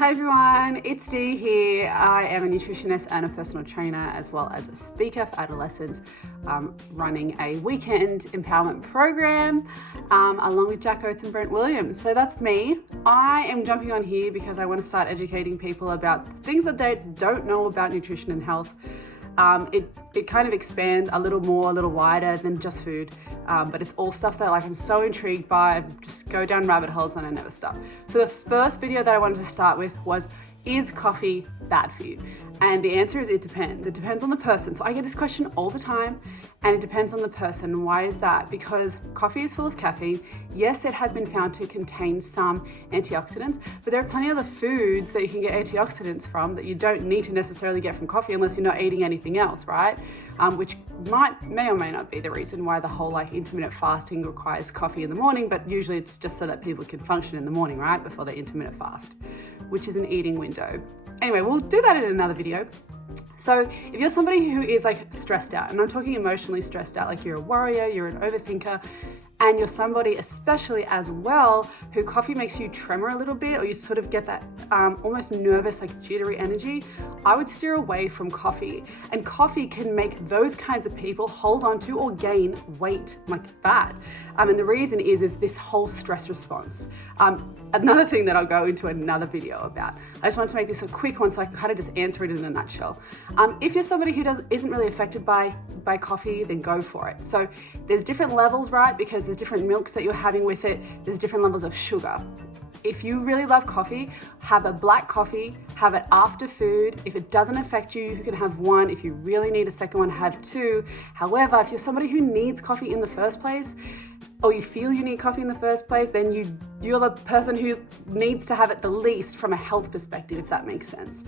Hi everyone, it's Dee here. I am a nutritionist and a personal trainer as well as a speaker for adolescents, running a weekend empowerment program along with Jack Oates and Brent Williams. So that's me. I am jumping on here because I want to start educating people about things that they don't know about nutrition and health. It kind of expands a little more, a little wider than just food, but it's all stuff that I'm so intrigued by. I just go down rabbit holes and I never stop. So the first video that I wanted to start with was, is coffee bad for you? And the answer is it depends. It depends on the person. So I get this question all the time, and it depends on the person. Why is that? Because coffee is full of caffeine. Yes, it has been found to contain some antioxidants, but there are plenty of other foods that you can get antioxidants from that you don't need to necessarily get from coffee unless you're not eating anything else, right? Which may or may not be the reason why the whole intermittent fasting requires coffee in the morning, but usually it's just so that people can function in the morning, right? Before they intermittent fast, which is an eating window. Anyway, we'll do that in another video. So if you're somebody who is stressed out, and I'm talking emotionally stressed out, like you're a worrier, you're an overthinker, and you're somebody especially as well who coffee makes you tremor a little bit, or you sort of get that almost nervous, jittery energy, I would steer away from coffee. And coffee can make those kinds of people hold on to or gain weight bad. And the reason is this whole stress response. Another thing that I'll go into another video about. I just want to make this a quick one so I can kind of just answer it in a nutshell. If you're somebody who isn't really affected by coffee, then go for it. So there's different levels, right? Because there's different milks that you're having with it. There's different levels of sugar. If you really love coffee, have a black coffee, have it after food. If it doesn't affect you, you can have one. If you really need a second one, have two. However, if you're somebody who needs coffee in the first place, or you feel you need coffee in the first place, then you're the person who needs to have it the least from a health perspective, if that makes sense.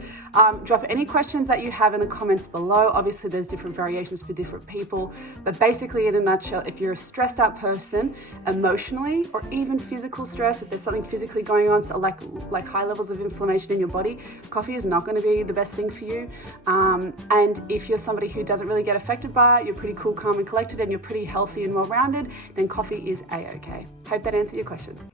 Drop any questions that you have in the comments below. Obviously, there's different variations for different people, but basically in a nutshell, if you're a stressed out person emotionally or even physical stress, if there's something physically going on, so like high levels of inflammation in your body, coffee is not going to be the best thing for you. And if you're somebody who doesn't really get affected by it, you're pretty cool, calm and collected, and you're pretty healthy and well-rounded, then coffee is a-okay. Hope that answered your questions.